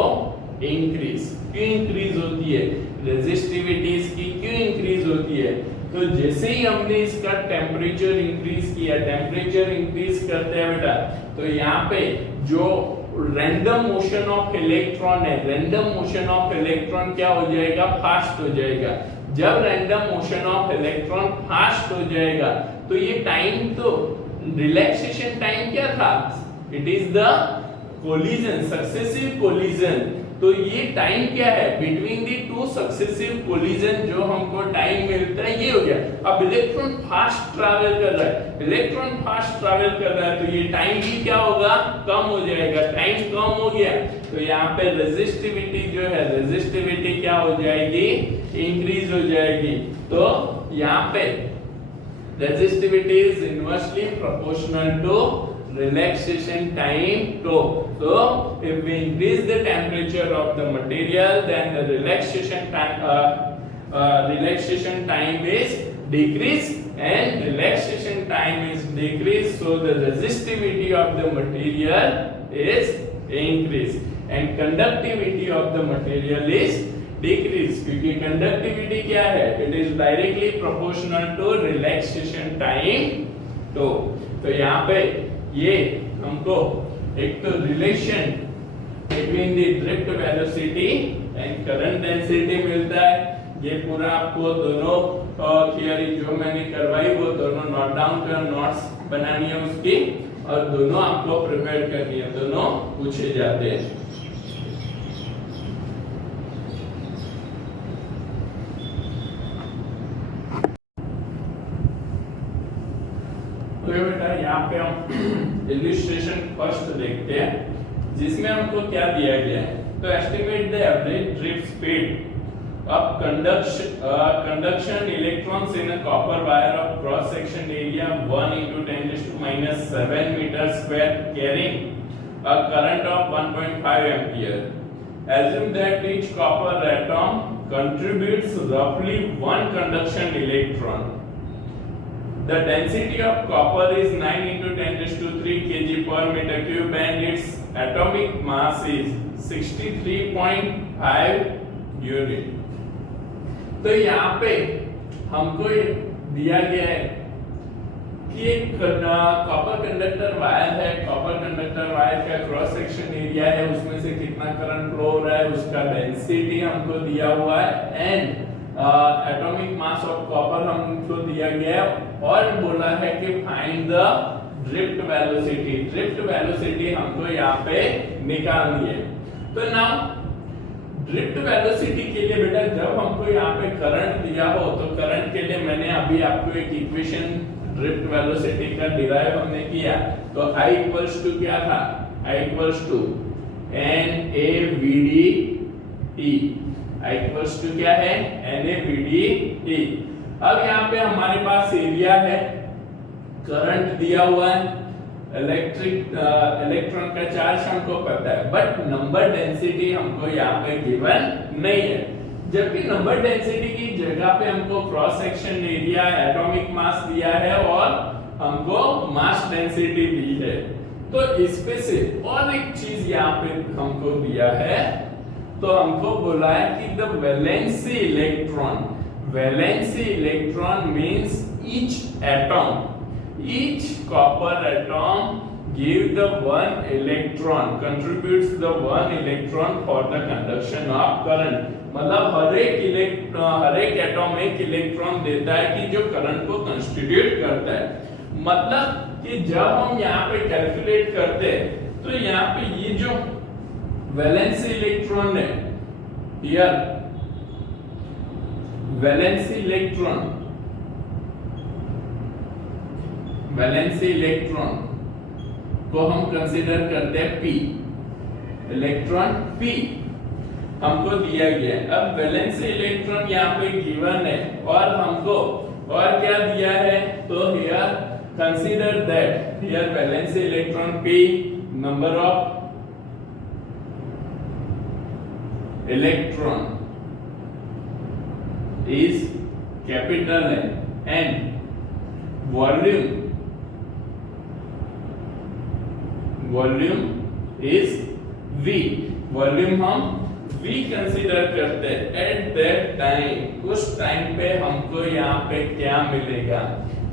increase. क्यों इंक्रीज होती है रेजिस्टिविटी इसकी, क्यों इंक्रीज होती है, तो जैसे ही हमने इसका टेम्परेचर इंक्रीज किया, टेम्परेचर इंक्रीज करते हैं बेटा, तो यहाँ पे जो रैंडम मोशन ऑफ इलेक्ट्रॉन है, रैंडम मोशन ऑफ इलेक्ट्रॉन क्या हो जाएगा, फास्ट हो जाएगा। जब random motion of electron fast हो जाएगा तो ये टाइम, तो रिलैक्सेशन टाइम क्या था, it is the collision, successive collision. तो ये टाइम क्या है, between the two successive collision जो हमको टाइम मिलता है, ये हो गया। अब इलेक्ट्रॉन फास्ट ट्रैवल कर रहा है, इलेक्ट्रॉन फास्ट ट्रैवल कर रहा है, तो ये टाइम भी क्या होगा, कम हो जाएगा। टाइम कम हो गया तो यहाँ पे रेजिस्टिविटी जो है, रेजिस्टिविटी क्या हो जाएगी, इंक्रीज हो जाएगी। तो यहाँ पे resistivity is inversely proportional to relaxation time tau. So if we increase the temperature of the material, then the relaxation time is decreased, and relaxation time is decreased, so the resistivity of the material is increased, and conductivity of the material is decreased, क्योंकि conductivity क्या है, it is directly proportional to relaxation time tau. तो यहाँ पे ये हमको एक तो relation between the drift velocity and current density मिलता है। ये पूरा आपको दोनों थियरी जो मैंने करवाई वो दोनों नोट डाउन कर, नोट्स बनानी है उसकी, और दोनों आपको प्रिपेयर करनी है, दोनों पूछे जाते हैं। ओके बेटा, यहाँ पे हम इलस्ट्रेशन फर्स्ट देखते हैं, जिसमें हमको क्या दिया गया है। तो estimate the average drift speed of conduction electrons in a copper wire of cross section area 1 into 10 raised to minus 7 meter square carrying a current of 1.5 ampere. Assume that each copper atom contributes roughly one conduction electron. The density of copper is 9 into 10 raised to 3 kg per meter cube and its atomic mass is 63.5 unit. तो यहाँ पे हमको दिया गया है कि एक copper conductor wire है, कॉपर कंडक्टर वायर का क्रॉस सेक्शन एरिया है, उसमें से कितना करंट फ्लो हो रहा है, उसका डेंसिटी हमको दिया हुआ है and atomic mass of copper हमको दिया गया है और बोला है कि find the drift velocity. Drift velocity हमको यहाँ पे निकालनी है। तो नाउ ड्रिफ्ट वेलोसिटी के लिए बेटा जब हमको यहाँ पे करंट दिया हो तो करंट के लिए मैंने अभी आपको एक इक्वेशन ड्रिफ्ट वेलोसिटी का डिराइव हमने किया। तो I इक्वल्स टू क्या था, I equals to NAVD E। I equals to क्या है, NAVD E। अब यहाँ पे हमारे पास एरिया है, करंट दिया हुआ है, इलेक्ट्रॉन का चार्ज हमको पता है, बट नंबर डेंसिटी हमको यहाँ पे गिवन नहीं है। जबकि नंबर डेंसिटी की जगह पे हमको cross section area, atomic mass दिया है और हमको मास डेंसिटी दी है। तो इसमें से और एक चीज यहाँ पे हमको दिया है, तो हमको बोला है कि the valency electron means each atom, each copper atom give the one electron, contributes the one electron for the conduction of current। मतलब हर एक एटॉम एक इलेक्ट्रॉन देता है कि जो करंट को कंस्टिट्यूट करता है। मतलब कि जब हम यहाँ पे कैलकुलेट करते हैं तो यहाँ पे ये जो वैलेंसी इलेक्ट्रॉन है, हियर वैलेंसी इलेक्ट्रॉन को हम कंसीडर करते हैं P, इलेक्ट्रॉन P हमको दिया गया है। अब वैलेंसी इलेक्ट्रॉन यहाँ पे गिवन है और हमको और क्या दिया है, तो here consider that here valency electron P, number of electron is capital N and volume is V। Volume हम V कंसीडर करते हैं एट दैट टाइम। उस टाइम पे हमको यहाँ पे क्या मिलेगा,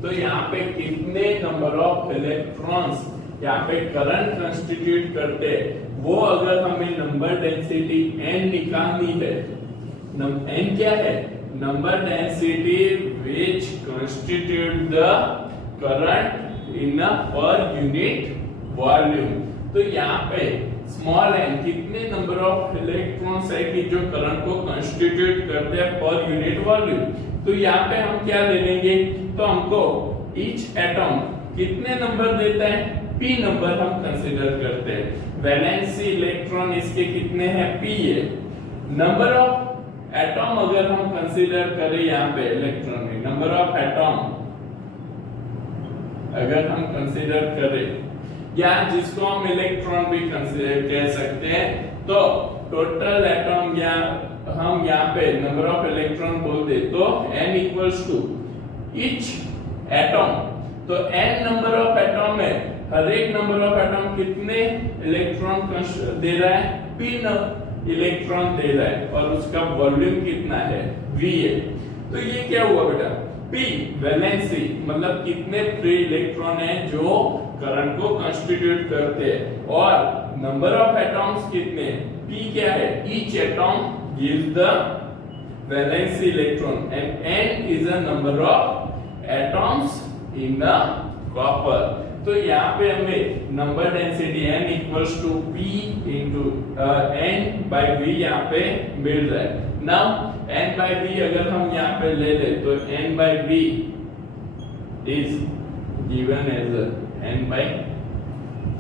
तो यहाँ पे कितने नंबर ऑफ इलेक्ट्रॉन्स यहाँ पे करंट कंस्टिट्यूट करते हैं, वो अगर हमें नंबर डेंसिटी N निकालनी है, N क्या है, number density which constitute the current in अ पर यूनिट वॉल्यूम। तो यहाँ पे स्मॉल n कितने नंबर ऑफ इलेक्ट्रॉन्स है कि जो करंट को कंस्टिट्यूट करते हैं पर यूनिट वॉल्यूम। तो यहाँ पे हम क्या ले लेंगे, तो हमको ईच एटॉम कितने नंबर देता है, p नंबर हम कंसीडर करते हैं। वैलेंसी इलेक्ट्रॉन इसके कितने हैं, p है। नंबर ऑफ एटॉम अगर हम कंसीडर करें यहाँ पे इलेक्ट्रॉन में, नंबर ऑफ एटॉम अगर हम कंसीडर करें या जिसको हम इलेक्ट्रॉन भी कह सकते हैं, तो टोटल एटॉम या हम यहाँ पे नंबर ऑफ इलेक्ट्रॉन बोल दे तो n equals to each atom. तो n नंबर ऑफ एटॉम है, हर एक नंबर ऑफ एटॉम कितने इलेक्ट्रॉन दे रहा है, p इलेक्ट्रॉन दे रहा है और उसका वॉल्यूम कितना है, v है। तो ये क्या हुआ बेटा, p वैलेंसी मतलब कितने फ्री इलेक्ट्रॉन है जो करंट को कंस्टिट्यूट करते हैं, और नंबर ऑफ एटॉम्स कितने, p क्या है, each atom gives the valency electron and n is the number of atoms in the copper. तो यहाँ पे हमें number density n equals to p into n by v यहाँ पे मिल रहा है। नाउ n बाई v अगर हम यहाँ पे ले ले तो n by v is given as n by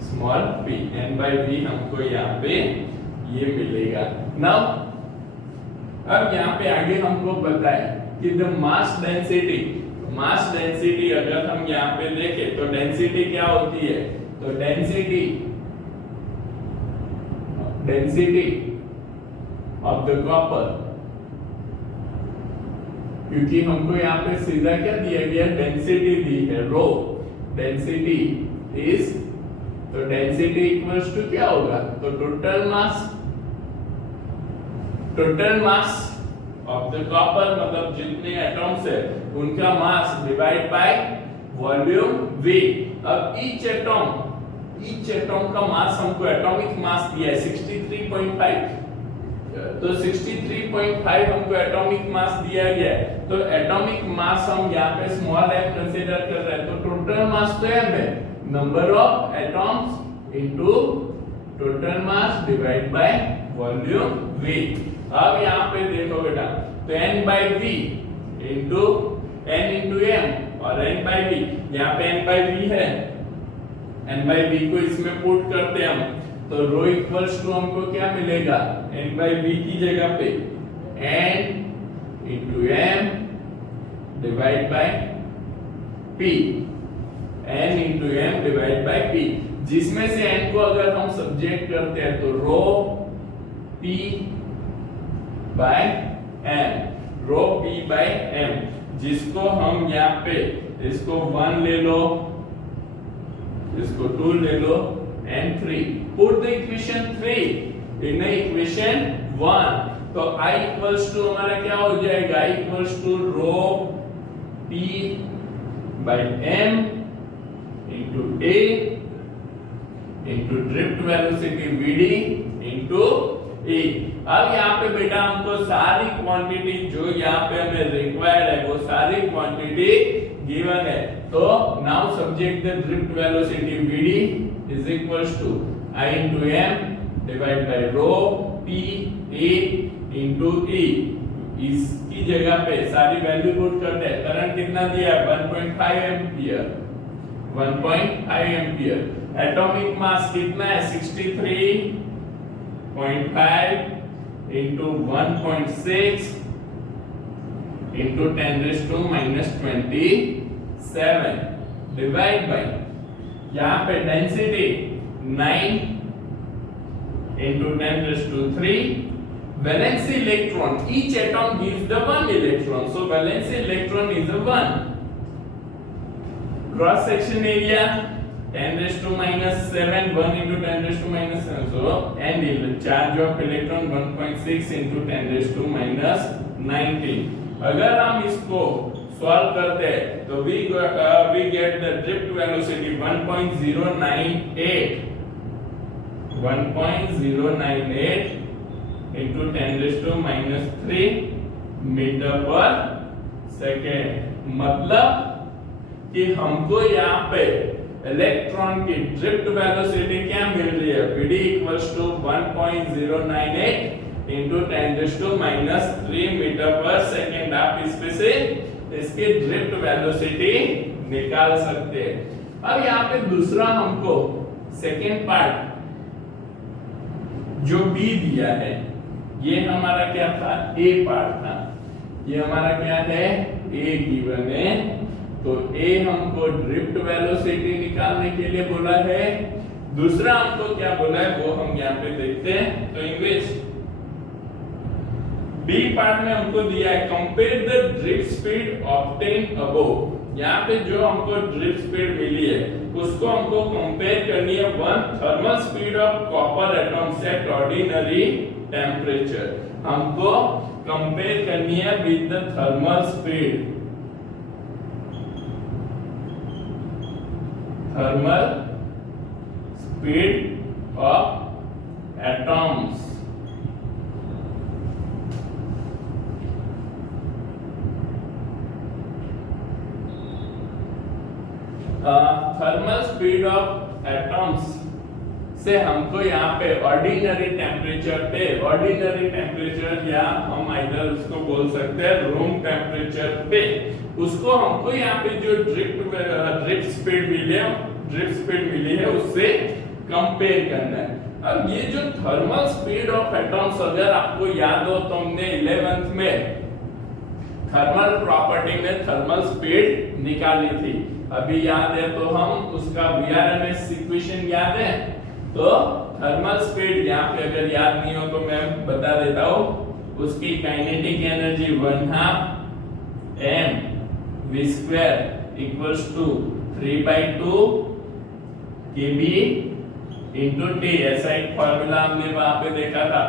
small p, n by v हमको यहाँ पे ये मिलेगा। नाउ अब यहाँ पे आगे हमको पता है कि द मास डेंसिटी अगर हम यहाँ पे देखें तो डेंसिटी क्या होती है, तो डेंसिटी ऑफ द कॉपर, क्योंकि हमको यहाँ पे सीधा क्या दिया गया, डेंसिटी दी है रो, डेंसिटी इज, तो डेंसिटी इक्वल्स टू क्या होगा, तो total mass of the copper, मतलब जितने एटम्स है उनका mass divide by volume v। अब ईच एटम का मास हमको एटॉमिक मास दिया है 63.5, तो 63.5 हमको एटॉमिक मास दिया गया है, तो एटॉमिक मास हम यहाँ पे स्मॉल m कंसीडर कर रहे हैं, तो टोटल मास तो m है, number of atoms into total mass divide by volume v। अब यहाँ पे देखो बेटा, तो n by v into n into m और n by v, यहाँ पे n by v है, n by v को इसमें पुट करते हैं हम, तो रो इक्वल्स टू हमको क्या मिलेगा, n by v की जगह पे n into m divide by p, n into m divide by p, जिसमें से n को अगर हम सब्जेक्ट करते हैं तो रो p बाय m, रो p बाय m, जिसको हम यहाँ पे इसको 1 ले लो, इसको 2 ले लो and 3, put the equation 3 in the equation 1, तो I equals to हमारा क्या हो जाएगा, I equals to row p by m into a into drift velocity vd into a। अब यहाँ पे बेटा हमको सारी क्वांटिटी जो यहाँ पे हमें रिक्वायर्ड है वो सारी क्वांटिटी गिवन है, तो now subject the drift velocity vd is equals to I into m divided by rho p a into e, इसकी जगह पे सारी वैल्यू पुट करते हैं, करंट कितना दिया है 1.5 एम्पियर, 1.5 एम्पियर, एटॉमिक मास कितना है 63.5 into 1.6 into 10⁻⁻27 डिवाइड बाय, यहाँ पे density 9 into 10⁻³ valency electron, each atom gives the 1 electron, so valency electron is a 1, cross section area 10⁻⁻7 1 into 10⁻⁻7, so and the charge of electron 1.6 into 10⁻⁻19। अगर हम इसको solve करते हैं तो we get the drift velocity 1.098 into 10⁻³ metre पर second, मतलब कि हमको यहाँ पे इलेक्ट्रॉन की ड्रिफ्ट वेलोसिटी क्या मिल रही है, vd equals to 1.098 into 10⁻³ metre पर सेकेंड। आप इसमें से इसकी ड्रिफ्ट वेलोसिटी निकाल सकते हैं। अब यहाँ पे दूसरा हमको सेकेंड पार्ट जो b दिया है, ये हमारा क्या था, a पार्ट था, ये हमारा क्या है, a गिवन है, तो a हमको ड्रिफ्ट वेलोसिटी निकालने के लिए बोला है, दूसरा हमको क्या बोला है वो हम यहाँ पे देखते हैं। तो इंग्लिश बी पार्ट में हमको दिया है compare the drift speed obtain above, यहाँ पे जो हमको ड्रिफ्ट स्पीड मिली है उसको हमको कंपेयर करनी है one thermal speed of copper atoms at ordinary temperature, हमको कंपेयर करनी है with the thermal speed of atoms. Thermal speed of atoms से हमको यहाँ पे ऑर्डिनरी टेम्परेचर या हम आइदर उसको बोल सकते हैं रूम टेम्परेचर पे, उसको हमको यहाँ पे जो ड्रिफ्ट स्पीड मिली है ड्रिफ्ट स्पीड मिली है उससे कंपेयर करना है। अब ये जो थर्मल स्पीड ऑफ एटॉम्स अगर आपको याद हो तो हमने 11th में थर्मल प्रॉपर्टी में थर्मल स्पीड निकाली थी, अभी याद है तो हम उसका वीआरएमएस इक्वेशन याद है, तो थर्मल स्पीड यहाँ पे अगर याद नहीं हो तो मैं बता देता हूँ, उसकी kinetic energy 1/2 m v square equals to 3/2 kb into t, ऐसा एक फॉर्मूला हमने वहां पे देखा था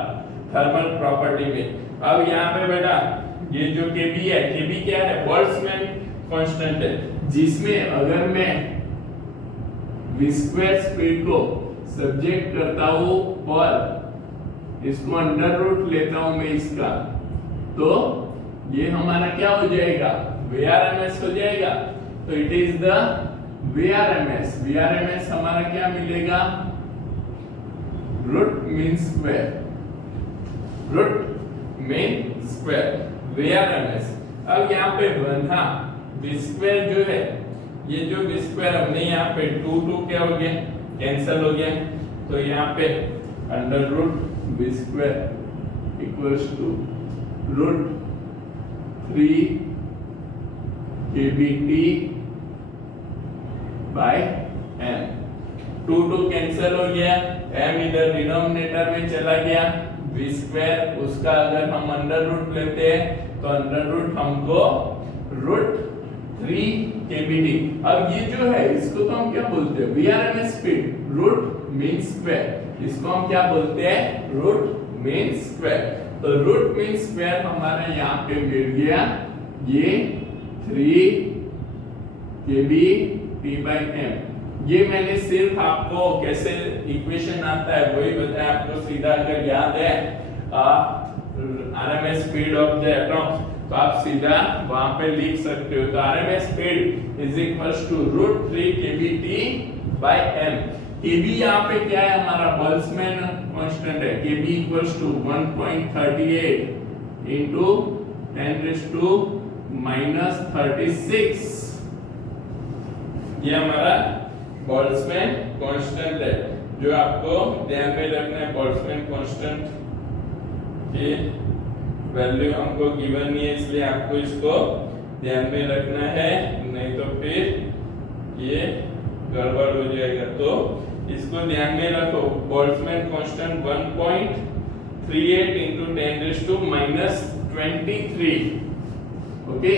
थर्मल प्रॉपर्टी में। अब यहाँ पे बेटा ये जो kb है, kb क्या है, बोल्ट्जमैन कांस्टेंट है, जिसमें अगर मैं v स्क्वायर स्पीड को सब्जेक्ट करता हूँ और इसको अंडर रूट लेता हूँ मैं इसका, तो ये हमारा क्या हो जाएगा, VRMS हो जाएगा। तो इट इज द VRMS हमारा क्या मिलेगा, रूट मीन स्क्वायर VRMS। अब यहाँ पे 1/2 v स्क्वायर जो है, ये जो v स्क्वायर हमने यहाँ पे 2 क्या हो गया, कैंसल हो गया, तो यहाँ पे under root v square equals to root 3 kbt by m, 2 cancel हो गया, m इधर डिनोमिनेटर में चला गया, v स्क्वायर उसका अगर हम अंडर रूट लेते हैं तो अंडर रूट हमको रूट 3 kbt। अब ये जो है इसको तो हम क्या बोलते हैं, VRMS speed root mean square, इसको हम क्या बोलते हैं, रूट मीन स्क्वायर। तो रूट मीन स्क्वायर हमारा यहाँ पे मिल गया ये 3 kbt/m। ये मैंने सिर्फ आपको कैसे इक्वेशन आता है वही बताया आपको, सीधा अगर याद है RMS speed of the atoms तो आप सीधा वहां पे लिख सकते हो। तो RMS speed is equals to root 3 kbt/m। kb यहाँ पे क्या है, हमारा बोल्ट्जमैन कांस्टेंट है, kb इक्वल्स टू 1.38 into 10⁻⁻36, ये हमारा बोल्ट्जमैन कांस्टेंट है जो आपको ध्यान में रखना है। बोल्ट्जमैन कांस्टेंट की वैल्यू हमको गिवन नहीं है, इसलिए आपको इसको ध्यान में रखना है, नहीं तो फिर ये गड़बड़ हो जाएगा। तो इसको ध्यान में रखो, बोल्ट्जमैन कांस्टेंट 1.38 into 10⁻23, ओके,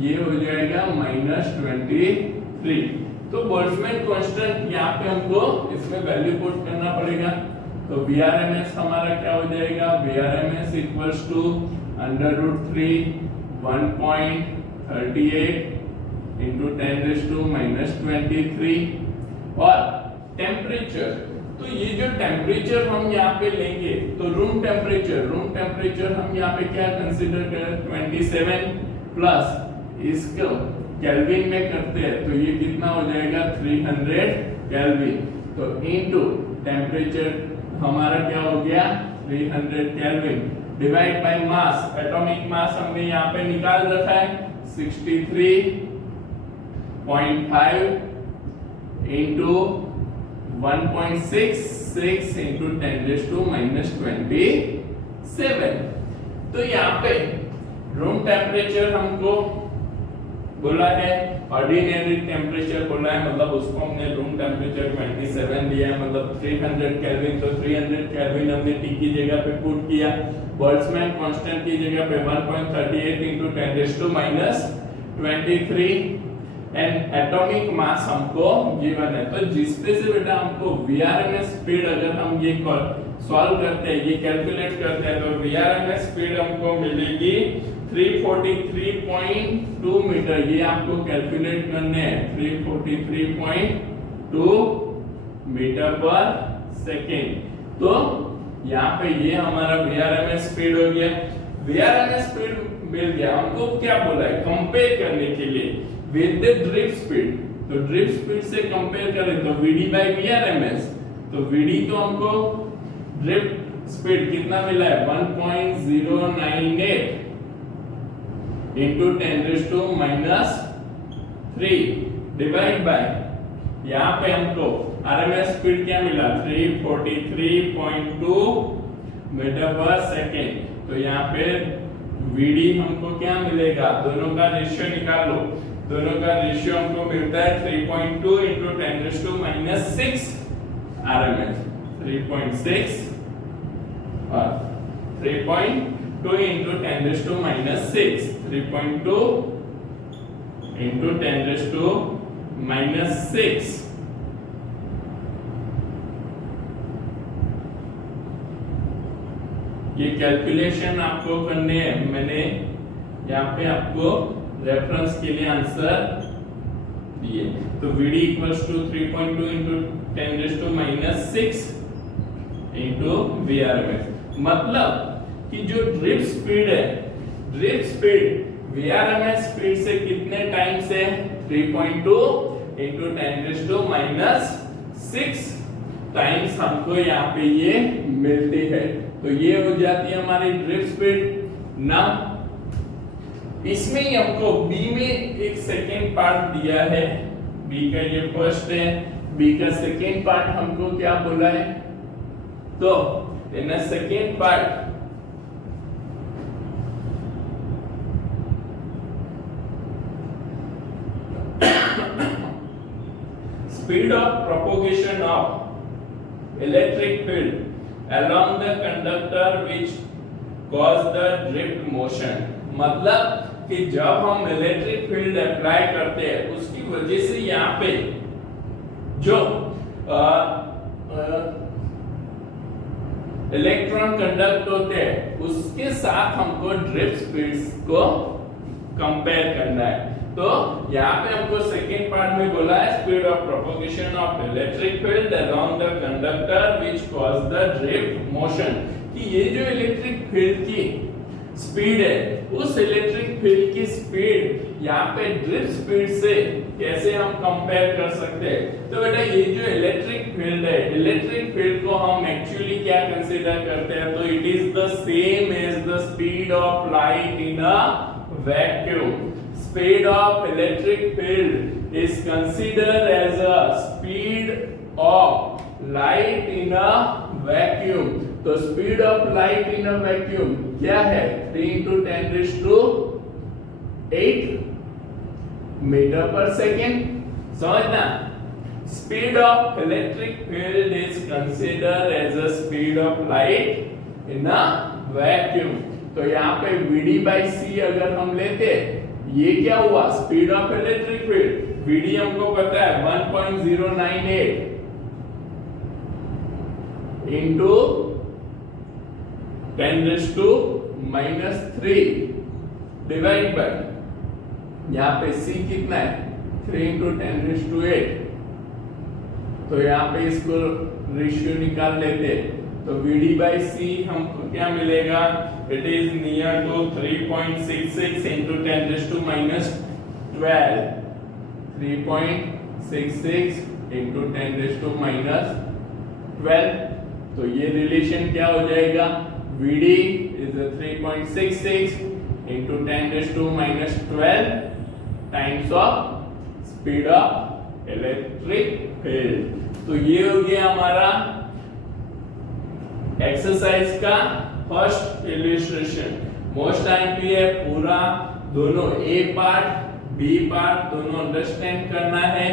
ये हो जाएगा -23। तो बोल्ट्जमैन कांस्टेंट यहाँ पे हमको इसमें वैल्यू पुट करना पड़ेगा। तो VRMS हमारा क्या हो जाएगा, VRMS equals to under root 3 1.38 into 10⁻23। और टेम्परेचर, तो ये जो टेम्परेचर हम यहाँ पे लेंगे तो रूम टेम्परेचर हम यहाँ पे क्या कंसीडर करें, 27 प्लस इसको केल्विन में करते हैं तो ये कितना हो जाएगा, 300 केल्विन। तो इनटू टेम्परेचर हमारा क्या हो गया, 300 kelvin divide by mass, atomic mass हमने यहाँ पे निकाल रखा है 63.5 into 1.66 into 10⁻⁻27। तो यहाँ पे रूम टेम्परेचर हमको बोला है, ऑर्डिनरी टेम्परेचर बोला है, मतलब उसको हमने रूम टेम्परेचर 27 दिया है, मतलब 300 केल्विन। तो 300 केल्विन हमने T की जगह पे पुट किया, बोल्ट्जमैन कांस्टेंट की जगह पे 1.38 into 10⁻⁻23 एंड एटॉमिक मास हमको गिवन है। तो जिसपे से बेटा हमको VRMS स्पीड अगर हम ये सॉल्व करते हैं, ये कैलकुलेट करते हैं, तो VRMS स्पीड हमको मिलेगी 343.2 मीटर। ये आपको कैलकुलेट करने हैं, 343.2 मीटर पर सेकेंड। तो यहाँ पे ये हमारा VRMS स्पीड हो गया। VRMS स्पीड मिल गया, हमको क्या बोला है, कंपेयर करने के लिए विद द ड्रिफ्ट स्पीड। तो ड्रिफ्ट स्पीड से कंपेयर करें तो VD by VRMS, तो VD तो हमको ड्रिफ्ट स्पीड कितना मिला है, 1.098 into 10⁻³ डिवाइड बाय यहाँ पे हमको आरएमएस स्पीड क्या मिला 343.2 मीटर पर सेकेंड। तो यहाँ पे वीडी हमको क्या मिलेगा, दोनों का रेशियो निकाल लो। दोनों का रेशियो हमको मिलता है 3.2 into 10⁻⁻⁶ आरएमएस 3.6 और 3.2 into 10⁻⁻⁶ 3.2 into 10⁻⁻⁶। ये कैलकुलेशन आपको करने हैं, मैंने यहाँ पे आपको रेफरेंस के लिए आंसर दिए। तो VD equals to 3.2 into 10⁻⁻⁶ into VRMS। मतलब कि जो ड्रिफ्ट स्पीड है, ड्रिफ्ट स्पीड VRMS स्पीड से कितने टाइम से 3.2 into 10⁻⁻⁶ टाइम्स हमको यहाँ पे ये मिलती है। तो ये हो जाती है हमारी ड्रिफ्ट स्पीड ना। इसमें ही हमको बी में एक सेकेंड पार्ट दिया है, बी का ये फर्स्ट है, बी का सेकेंड पार्ट हमको क्या बोला है, तो in second part speed of propagation of electric field along the conductor which cause the drift motion। मतलब कि जब हम इलेक्ट्रिक फील्ड अप्लाई करते हैं उसकी वजह से यहाँ पे जो इलेक्ट्रॉन कंडक्ट होते हैं उसके साथ हमको ड्रिफ्ट स्पीड्स को कंपेयर करना है। तो यहाँ पे हमको सेकेंड पार्ट में बोला है speed of propagation of electric field along the conductor which cause the drift motion, कि ये जो इलेक्ट्रिक फील्ड की स्पीड है उस इलेक्ट्रिक फील्ड की स्पीड यहाँ पे ड्रिफ्ट स्पीड से कैसे हम कंपेयर कर सकते हैं। तो बेटा ये जो इलेक्ट्रिक फील्ड है, इलेक्ट्रिक फील्ड को हम एक्चुअली क्या कंसीडर करते हैं, तो it is the same as the speed of light in a vacuum. Speed of electric field is considered as a speed of light in a vacuum। तो speed of light in a vacuum क्या है, 3 into 10⁸ metre पर second. समझना, speed of electric field is considered as a speed of light in a vacuum। तो यहाँ पे VD by C अगर हम लेते, ये क्या हुआ, speed of electric field, VD हमको पता है 1.098 into 10⁻³ डिवाइड बाय यहाँ पे C कितना है 3 into 10⁸। तो यहाँ पे इसको रेशियो निकाल लेते, तो VD by C हमको क्या मिलेगा, it is near to 3.66 into 10⁻⁻12 3.66 into 10⁻⁻12। तो ये रिलेशन क्या हो जाएगा, VD is 3.66 into 10⁻⁻12 times of speed of electric field। तो ये हो गया हमारा एक्सरसाइज का फर्स्ट इलस्ट्रेशन। मोस्ट आईएमपी है पूरा, दोनों ए पार्ट बी पार्ट दोनों अंडरस्टैंड करना है,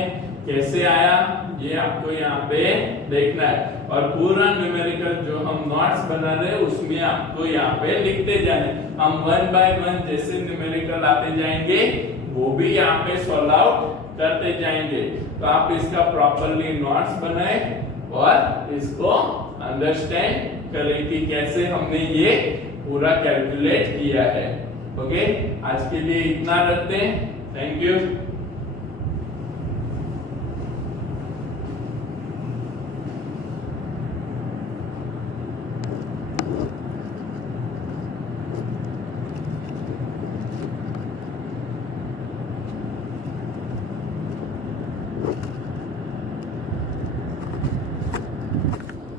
कैसे आया ये आपको यहाँ पे देखना है। और पूरा न्यूमेरिकल जो हम नोट्स बना रहे हैं उसमें आपको यहाँ पे लिखते जाने, हम 1 by 1 जैसे न्यूमेरिकल आते जाएंगे वो भी यहाँ पे सॉल्व आउट करते जाएंगे। तो आप इसका प्रॉपरली नोट्स बनाए और इसको अंडरस्टैंड करें कि कैसे हमने ये पूरा कैलकुलेट किया है। ओके, आज के लिए इतना रखते हैं। Thank you.